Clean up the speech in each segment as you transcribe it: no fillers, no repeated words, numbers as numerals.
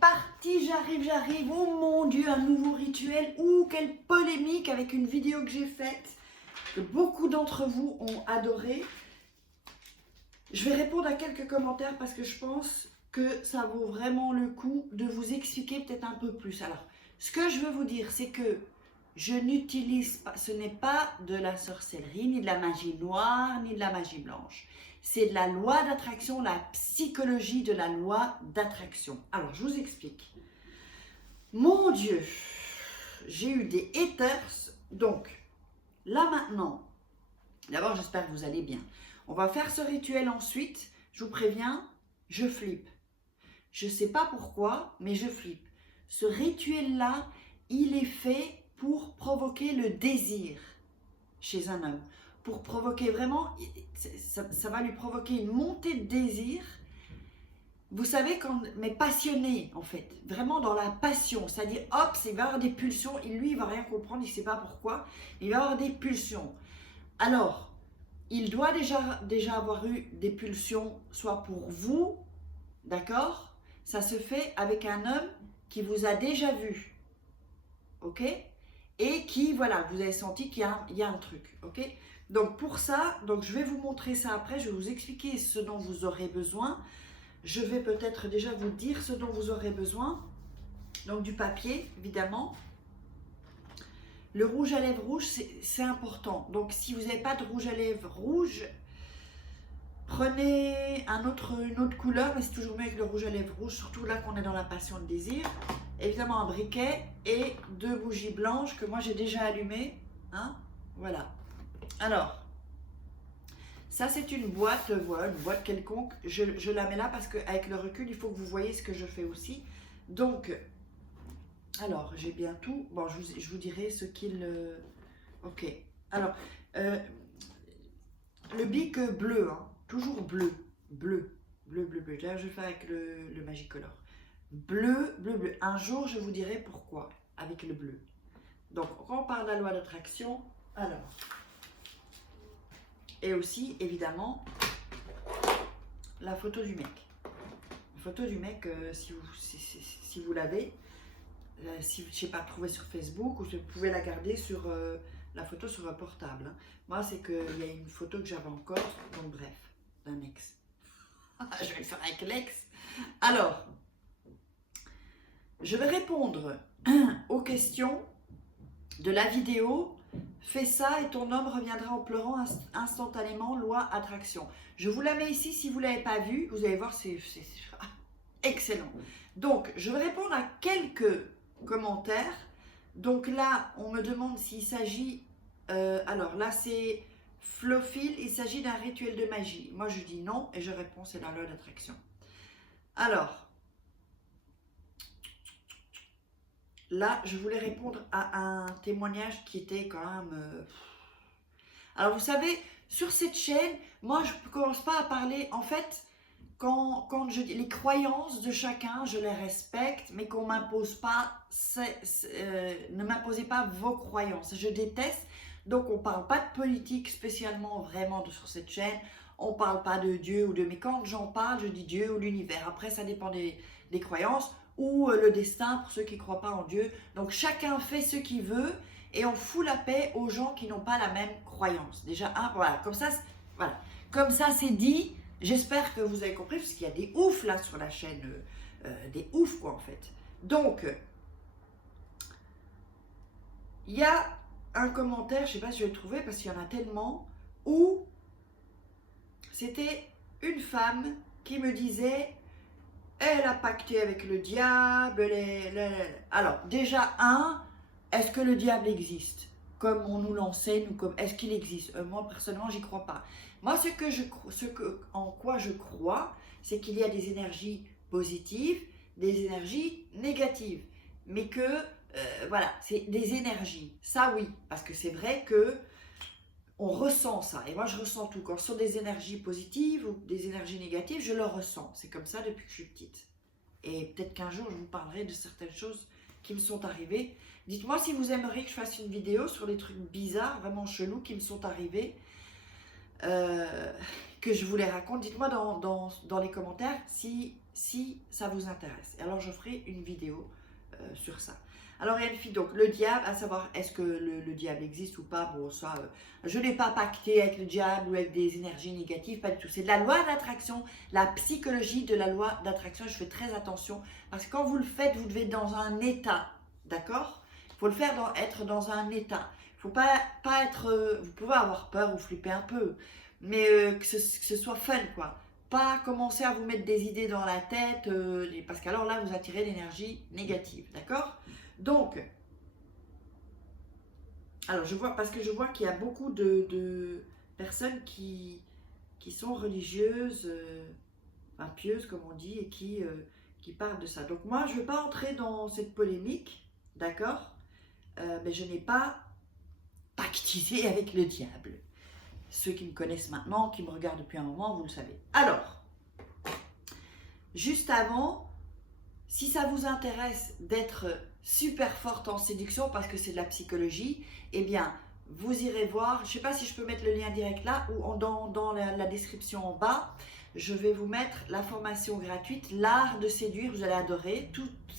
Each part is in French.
parti, j'arrive. Oh mon Dieu, un nouveau rituel. Ouh, quelle polémique avec une vidéo que j'ai faite, que beaucoup d'entre vous ont adoré. Je vais répondre à quelques commentaires parce que je pense que ça vaut vraiment le coup de vous expliquer peut-être un peu plus. Alors, ce que je veux vous dire, c'est que je n'utilise pas, ce n'est pas de la sorcellerie, ni de la magie noire, ni de la magie blanche. C'est de la loi d'attraction, la psychologie de la loi d'attraction. Alors, je vous explique. Mon Dieu, j'ai eu des haters. Donc, là maintenant, d'abord, j'espère que vous allez bien. On va faire ce rituel ensuite. Je vous préviens, je flippe. Je ne sais pas pourquoi, mais je flippe. Ce rituel-là, il est fait pour provoquer le désir chez un homme. Pour provoquer vraiment, ça va lui provoquer une montée de désir. Vous savez, mais passionné en fait, vraiment dans la passion. C'est-à-dire, hop, il va avoir des pulsions. Lui, il ne va rien comprendre, il ne sait pas pourquoi. Il va avoir des pulsions. Alors, il doit déjà avoir eu des pulsions, soit pour vous, d'accord? Ça se fait avec un homme qui vous a déjà vu, ok? Et qui, voilà, vous avez senti qu'il y a un truc, ok? Donc pour ça, je vais vous montrer ça après, je vais vous expliquer ce dont vous aurez besoin. Je vais peut-être déjà vous dire ce dont vous aurez besoin. Donc du papier, évidemment. Le rouge à lèvres rouge, c'est important. Donc si vous n'avez pas de rouge à lèvres rouge, prenez une autre couleur, mais c'est toujours mieux avec le rouge à lèvres rouge, surtout là qu'on est dans la passion de désir. Évidemment un briquet et 2 bougies blanches que moi j'ai déjà allumées. Hein, voilà. Alors, ça c'est une boîte, voilà, une boîte quelconque. Je la mets là parce qu'avec le recul, il faut que vous voyez ce que je fais aussi. Donc, alors j'ai bien tout. Bon, je vous dirai ce qu'il... Ok. Alors, le bic bleu, hein, toujours bleu. Là, je vais faire avec le Magicolor. Bleu. Un jour, je vous dirai pourquoi avec le bleu. Donc, quand on parle de la loi d'attraction, alors... Et aussi, évidemment, la photo du mec. La photo du mec, si vous l'avez, si je ne sais pas, trouver sur Facebook, ou vous pouvez la garder sur la photo sur un portable. Hein. Moi, c'est qu'il y a une photo que j'avais encore, donc bref, d'un ex. Je vais le faire avec l'ex. Alors, je vais répondre aux questions de la vidéo. Fais ça et ton homme reviendra en pleurant instantanément, loi attraction. Je vous la mets ici, si vous ne l'avez pas vue, vous allez voir, c'est excellent. Donc, je vais répondre à quelques commentaires. Donc là, on me demande s'il s'agit, alors là c'est Flophile, il s'agit d'un rituel de magie. Moi je dis non et je réponds c'est la loi d'attraction. Alors, là je voulais répondre à un témoignage qui était quand même... Alors vous savez, sur cette chaîne, moi je ne commence pas à parler, en fait... Quand je dis les croyances de chacun, je les respecte, mais qu'on m'impose pas, ne m'imposez pas vos croyances. Je déteste. Donc on ne parle pas de politique spécialement vraiment sur cette chaîne. On ne parle pas de Dieu ou de... Mais quand j'en parle, je dis Dieu ou l'univers. Après, ça dépend des croyances ou le destin pour ceux qui ne croient pas en Dieu. Donc chacun fait ce qu'il veut et on fout la paix aux gens qui n'ont pas la même croyance. Déjà, voilà, comme ça c'est dit. J'espère que vous avez compris, parce qu'il y a des oufs là sur la chaîne, des oufs quoi en fait. Donc, il y a un commentaire, je ne sais pas si je vais le trouver, parce qu'il y en a tellement, où c'était une femme qui me disait, elle a pacté avec le diable, Alors, déjà, est-ce que le diable existe? Comme on nous l'enseigne, ou comme est-ce qu'il existe? Moi, personnellement, j'y crois pas. Moi, en quoi je crois, c'est qu'il y a des énergies positives, des énergies négatives. Mais que, voilà, c'est des énergies. Ça, oui, parce que c'est vrai que on ressent ça. Et moi, je ressens tout. Quand ce sont des énergies positives ou des énergies négatives, je le ressens. C'est comme ça depuis que je suis petite. Et peut-être qu'un jour, je vous parlerai de certaines choses qui me sont arrivées. Dites-moi si vous aimeriez que je fasse une vidéo sur les trucs bizarres, vraiment chelous, qui me sont arrivés. que je vous les raconte. Dites-moi dans les commentaires si ça vous intéresse. Et alors je ferai une vidéo sur ça. Alors il y a une fille, donc le diable, à savoir est-ce que le diable existe ou pas. Bon ça, je n'ai pas pacté avec le diable ou avec des énergies négatives, pas du tout. C'est de la loi d'attraction, la psychologie de la loi d'attraction. Je fais très attention parce que quand vous le faites, vous devez être dans un état, d'accord? Il faut le faire être dans un état. Il ne faut pas être, vous pouvez avoir peur ou flipper un peu, mais que ce soit fun quoi. Pas commencer à vous mettre des idées dans la tête, parce qu'alors là vous attirez l'énergie négative, d'accord? Donc, alors parce que je vois qu'il y a beaucoup de personnes qui sont religieuses, enfin pieuses comme on dit, et qui parlent de ça. Donc moi je ne vais pas entrer dans cette polémique, d'accord? Mais je n'ai pas pactisé avec le diable. Ceux qui me connaissent maintenant, qui me regardent depuis un moment, vous le savez. Alors, juste avant, si ça vous intéresse d'être super forte en séduction, parce que c'est de la psychologie, eh bien, vous irez voir, je ne sais pas si je peux mettre le lien direct là, ou dans la description en bas, je vais vous mettre la formation gratuite, l'art de séduire, vous allez adorer.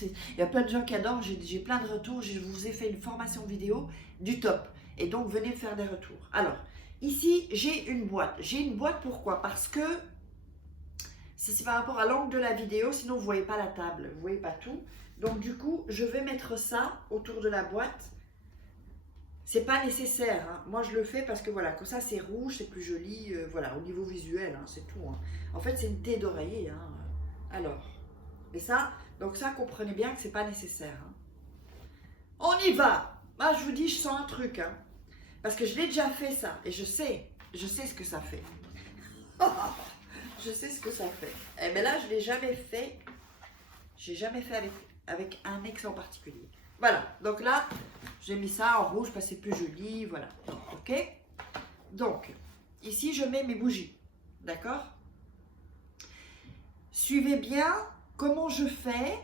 Il y a plein de gens qui adorent, j'ai plein de retours, je vous ai fait une formation vidéo du top. Et donc, venez me faire des retours. Alors, ici, j'ai une boîte. J'ai une boîte, pourquoi? Parce que c'est par rapport à l'angle de la vidéo, sinon vous ne voyez pas la table, vous ne voyez pas tout. Donc du coup, je vais mettre ça autour de la boîte. C'est pas nécessaire, hein. Moi je le fais parce que voilà, comme ça c'est rouge, c'est plus joli, voilà, au niveau visuel, hein, c'est tout. Hein. En fait, c'est une thé d'oreiller. Hein. Alors, et ça, donc ça, comprenez bien que c'est pas nécessaire. Hein. On y va. Moi, je vous dis, je sens un truc, hein. Parce que je l'ai déjà fait ça, et je sais ce que ça fait. Je sais ce que ça fait. Eh bien là, je ne l'ai jamais fait. J'ai jamais fait avec un ex en particulier. Voilà. Donc là, j'ai mis ça en rouge parce que c'est plus joli. Voilà. Ok. Donc, ici, je mets mes bougies. D'accord? Suivez bien comment je fais.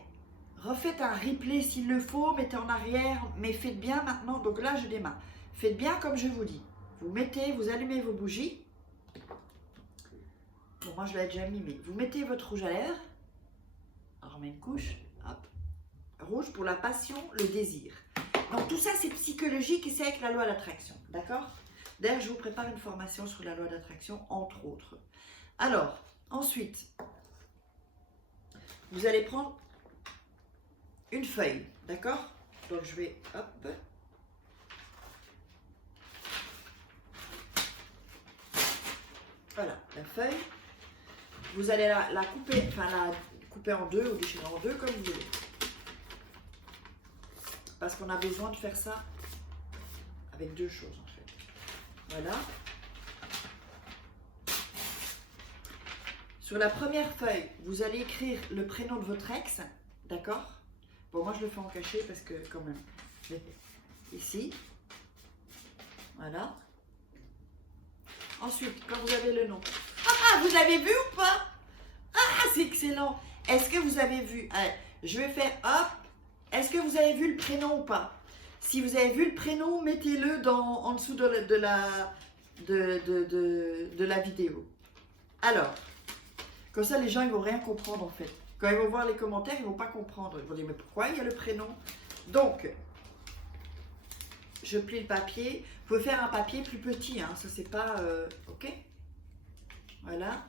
Refaites un replay s'il le faut. Mettez en arrière. Mais faites bien maintenant. Donc là, je démarre. Faites bien comme je vous dis. Vous allumez vos bougies. Bon, moi je l'ai déjà mis, mais vous mettez votre rouge à lèvres. On remet une couche. Hop. Rouge pour la passion, le désir. Donc tout ça c'est psychologique et c'est avec la loi d'attraction. D'accord? D'ailleurs, je vous prépare une formation sur la loi d'attraction, entre autres. Alors, ensuite, vous allez prendre une feuille. D'accord? Donc je vais, hop. Voilà, la feuille. Vous allez la couper, enfin la couper en deux ou déchirer en deux comme vous voulez. Parce qu'on a besoin de faire ça avec deux choses en fait. Voilà. Sur la première feuille, vous allez écrire le prénom de votre ex, d'accord? Bon, moi je le fais en cachet parce que quand même, ici, voilà. Ensuite, quand vous avez le nom, vous avez vu ou pas? Ah, c'est excellent. Est-ce que vous avez vu? Allez, je vais faire hop. Est-ce que vous avez vu le prénom ou pas? Si vous avez vu le prénom, mettez-le en dessous de la vidéo. Alors, comme ça, les gens ils vont rien comprendre en fait. Quand ils vont voir les commentaires, ils vont pas comprendre. Ils vont dire mais pourquoi il y a le prénom? Donc, je plie le papier. Vous pouvez faire un papier plus petit, hein. Ça c'est pas ok. Voilà.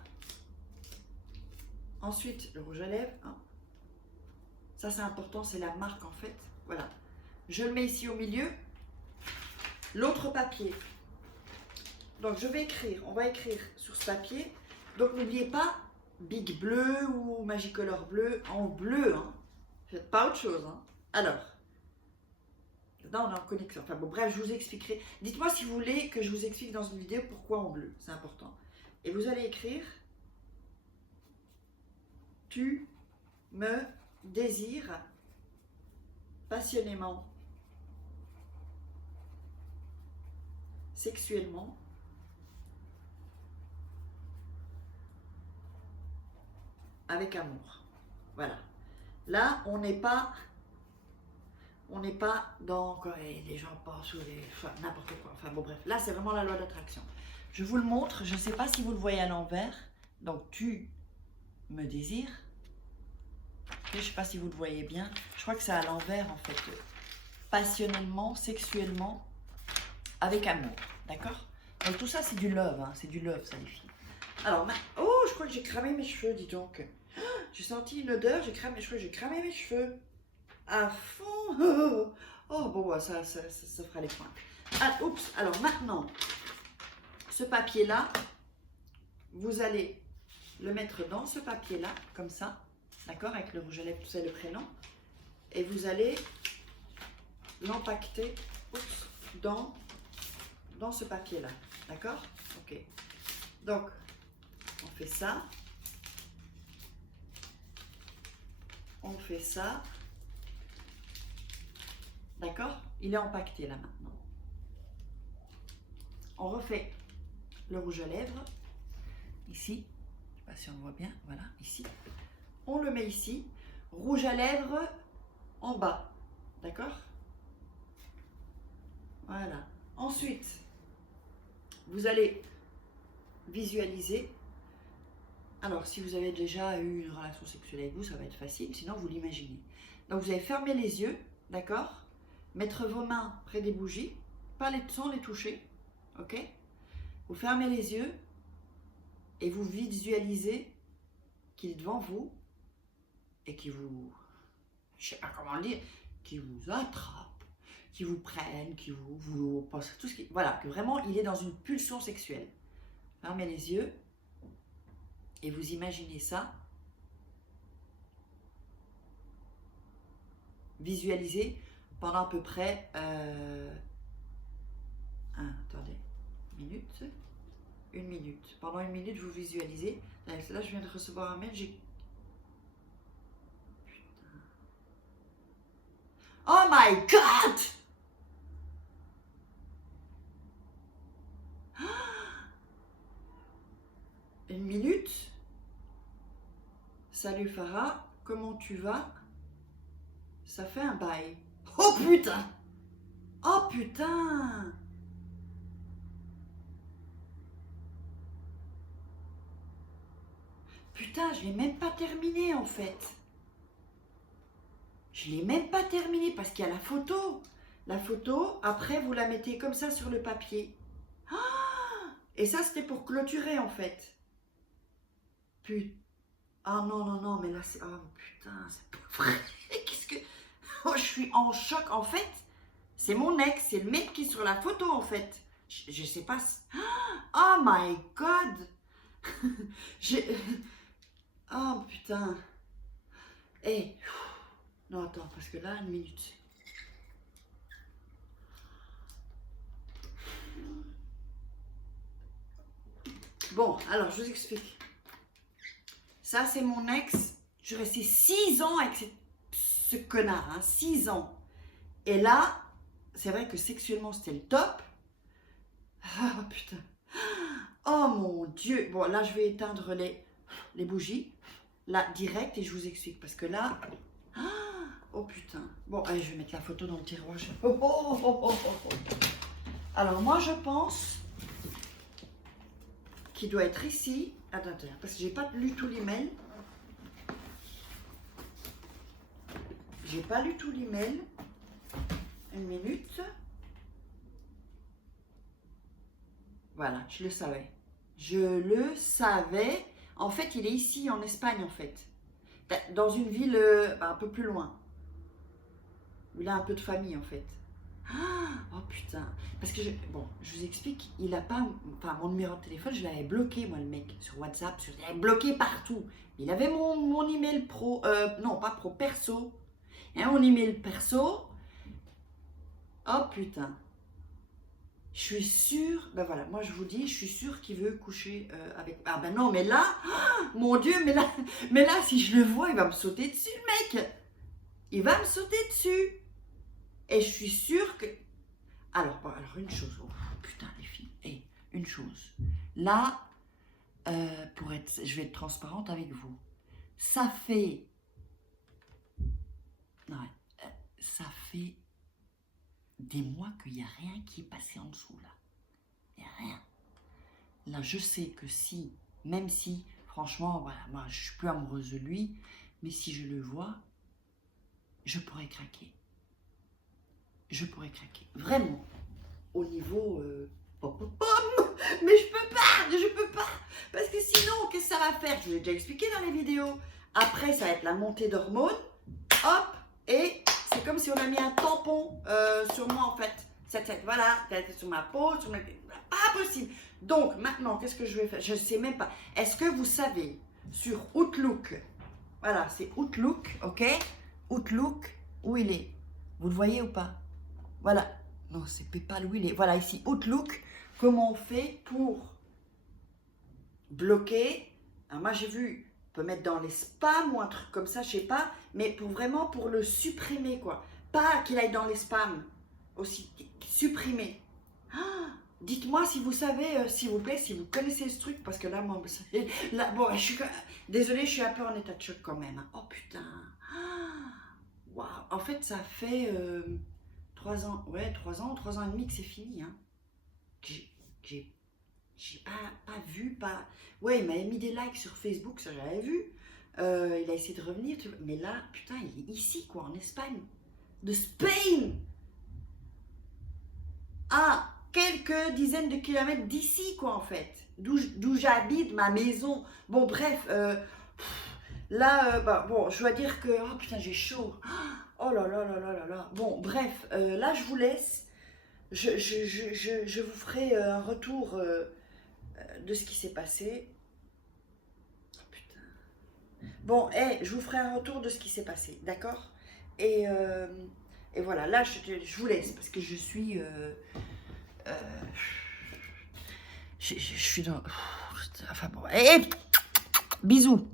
Ensuite, le rouge à lèvres. Hein. Ça, c'est important, c'est la marque en fait. Voilà. Je le mets ici au milieu. L'autre papier. Donc, je vais écrire. On va écrire sur ce papier. Donc, n'oubliez pas Big bleu ou Magicolor bleu. En bleu. Hein. Faites pas autre chose. Hein. Alors. Là, on est en connexion. Enfin bon, bref, je vous expliquerai. Dites-moi si vous voulez que je vous explique dans une vidéo pourquoi en bleu. C'est important. Et vous allez écrire. Tu me désires passionnément, sexuellement, avec amour. Voilà. Là, on n'est pas dans les gens pensent ou n'importe quoi. Enfin bon, bref. Là, c'est vraiment la loi d'attraction. Je vous le montre, je ne sais pas si vous le voyez à l'envers. Donc, tu me désires. Je ne sais pas si vous le voyez bien. Je crois que c'est à l'envers, en fait. Passionnellement, sexuellement, avec amour. D'accord? Donc, tout ça, c'est du love. Hein. C'est du love, ça, les filles. Alors, oh, je crois que j'ai cramé mes cheveux, dis donc. J'ai senti une odeur, j'ai cramé mes cheveux. À fond. Oh, bon, ça fera les points. Ah, oups, alors maintenant, ce papier-là, vous allez le mettre dans ce papier-là, comme ça, d'accord, avec le rouge à lèvres, tout ça, et le prénom, et vous allez l'empacter dans ce papier-là, d'accord? Ok. Donc, on fait ça. On fait ça. D'accord? Il est empaqueté là maintenant. On refait le rouge à lèvres. Ici. Je ne sais pas si on le voit bien. Voilà, ici. On le met ici. Rouge à lèvres en bas. D'accord? Voilà. Ensuite, vous allez visualiser. Alors, si vous avez déjà eu une relation sexuelle avec vous, ça va être facile. Sinon, vous l'imaginez. Donc, vous allez fermer les yeux. D'accord? Mettre vos mains près des bougies. Sans les toucher. Ok? Vous fermez les yeux. Et vous visualisez qu'il est devant vous. Et qui vous... Je ne sais pas comment le dire. Qui vous attrape. Qui vous prenne. Qui vous passe tout ce qui... Voilà. Que vraiment, il est dans une pulsion sexuelle. Fermez les yeux. Et vous imaginez ça. Visualisez pendant à peu près... attendez. Une minute. Pendant une minute, vous visualisez. Là, je viens de recevoir un mail. Putain. Oh my God! Une minute. Salut Farah, comment tu vas? Ça fait un bail. Oh putain! Oh putain! Putain, je l'ai même pas terminé en fait. Je l'ai même pas terminé parce qu'il y a la photo. La photo, après vous la mettez comme ça sur le papier. Et ça c'était pour clôturer en fait. Putain. Ah non, non, non, mais là c'est... Oh putain, c'est pas vrai. Qu'est-ce que... Oh, je suis en choc. En fait, c'est mon ex, c'est le mec qui est sur la photo en fait. Je sais pas... Oh my God. J'ai... Oh putain. Eh. Non, attends, parce que là, une minute. Bon, alors, je vous explique. Ça, c'est mon ex. Je suis restée 6 ans avec ce connard, hein, 6 ans. Et là, c'est vrai que sexuellement, c'était le top. Oh putain. Oh mon Dieu. Bon, là, je vais éteindre les bougies. Là, direct, et je vous explique. Parce que là... Oh putain. Bon, allez, je vais mettre la photo dans le tiroir. Oh, oh, oh, oh, oh. Alors, moi, je pense qu'il doit être ici. Attends, parce que j'ai pas lu tout l'email. J'ai pas lu tout l'email. Une minute. Voilà, je le savais. Je le savais. En fait, il est ici, en Espagne, en fait. Dans une ville un peu plus loin. Où il a un peu de famille, en fait. Oh putain. Parce que, bon, je vous explique, il a pas... Enfin, mon numéro de téléphone, je l'avais bloqué, moi, le mec, sur WhatsApp. Je l'avais bloqué partout. Il avait mon email pro... non, pas pro, perso. Et mon email perso. Oh putain. Je suis sûre, ben voilà, moi je vous dis, je suis sûre qu'il veut coucher avec... Ah ben non, mais là, oh, mon Dieu, mais là, si je le vois, il va me sauter dessus, le mec. Il va me sauter dessus. Et je suis sûre que... Alors, bon, alors une chose, oh, putain les filles, hey, une chose. Là, je vais être transparente avec vous. Ça fait... Non, ça fait des mois qu'il n'y a rien qui est passé en dessous, là. Il n'y a rien. là, je sais que si, même si, franchement, voilà, moi, je suis plus amoureuse de lui, mais si je le vois, je pourrais craquer. Je pourrais craquer. Vraiment. Au niveau... pom, pom, pom. Mais je peux pas. Parce que sinon, qu'est-ce que ça va faire? Je vous l'ai déjà expliqué dans les vidéos. Après, ça va être la montée d'hormones. Hop, et c'est comme si on a mis un tampon sur moi en fait. Voilà, elle était sur ma peau, sur ma... Pas possible. Donc maintenant, qu'est-ce que je vais faire? Je ne sais même pas. Est-ce que vous savez sur Outlook, voilà, c'est Outlook, ok? Outlook, où il est? Vous le voyez ou pas? Voilà. Non, c'est PayPal, où il est? Voilà, ici, Outlook. Comment on fait pour bloquer? Alors moi, j'ai vu... On peut mettre dans les spams ou un truc comme ça, je sais pas, mais vraiment pour le supprimer quoi. Pas qu'il aille dans les spams, aussi supprimer. Ah, dites-moi si vous savez, s'il vous plaît, si vous connaissez ce truc, parce que là, moi, là, bon, désolée, je suis un peu en état de choc quand même. Hein. Oh putain, waouh. En fait, ça fait 3 ans, ouais, 3 ans et demi que c'est fini. Hein. J'ai pas vu, pas... Ouais, il m'avait mis des likes sur Facebook, ça j'avais vu. Il a essayé de revenir, mais là, putain, il est ici, quoi, en Espagne. De Spain. À quelques dizaines de kilomètres d'ici, quoi, en fait. D'où j'habite, ma maison. Bon, bref, là, bah, bon, je dois dire que... Oh, putain, j'ai chaud. Oh là là là là là là. Bon, bref, là, je vous laisse. Je vous ferai un retour... de ce qui s'est passé. Oh, putain. Bon, je vous ferai un retour de ce qui s'est passé, d'accord? Et voilà, là, je vous laisse parce que je suis... je suis dans... Enfin bon, bisous.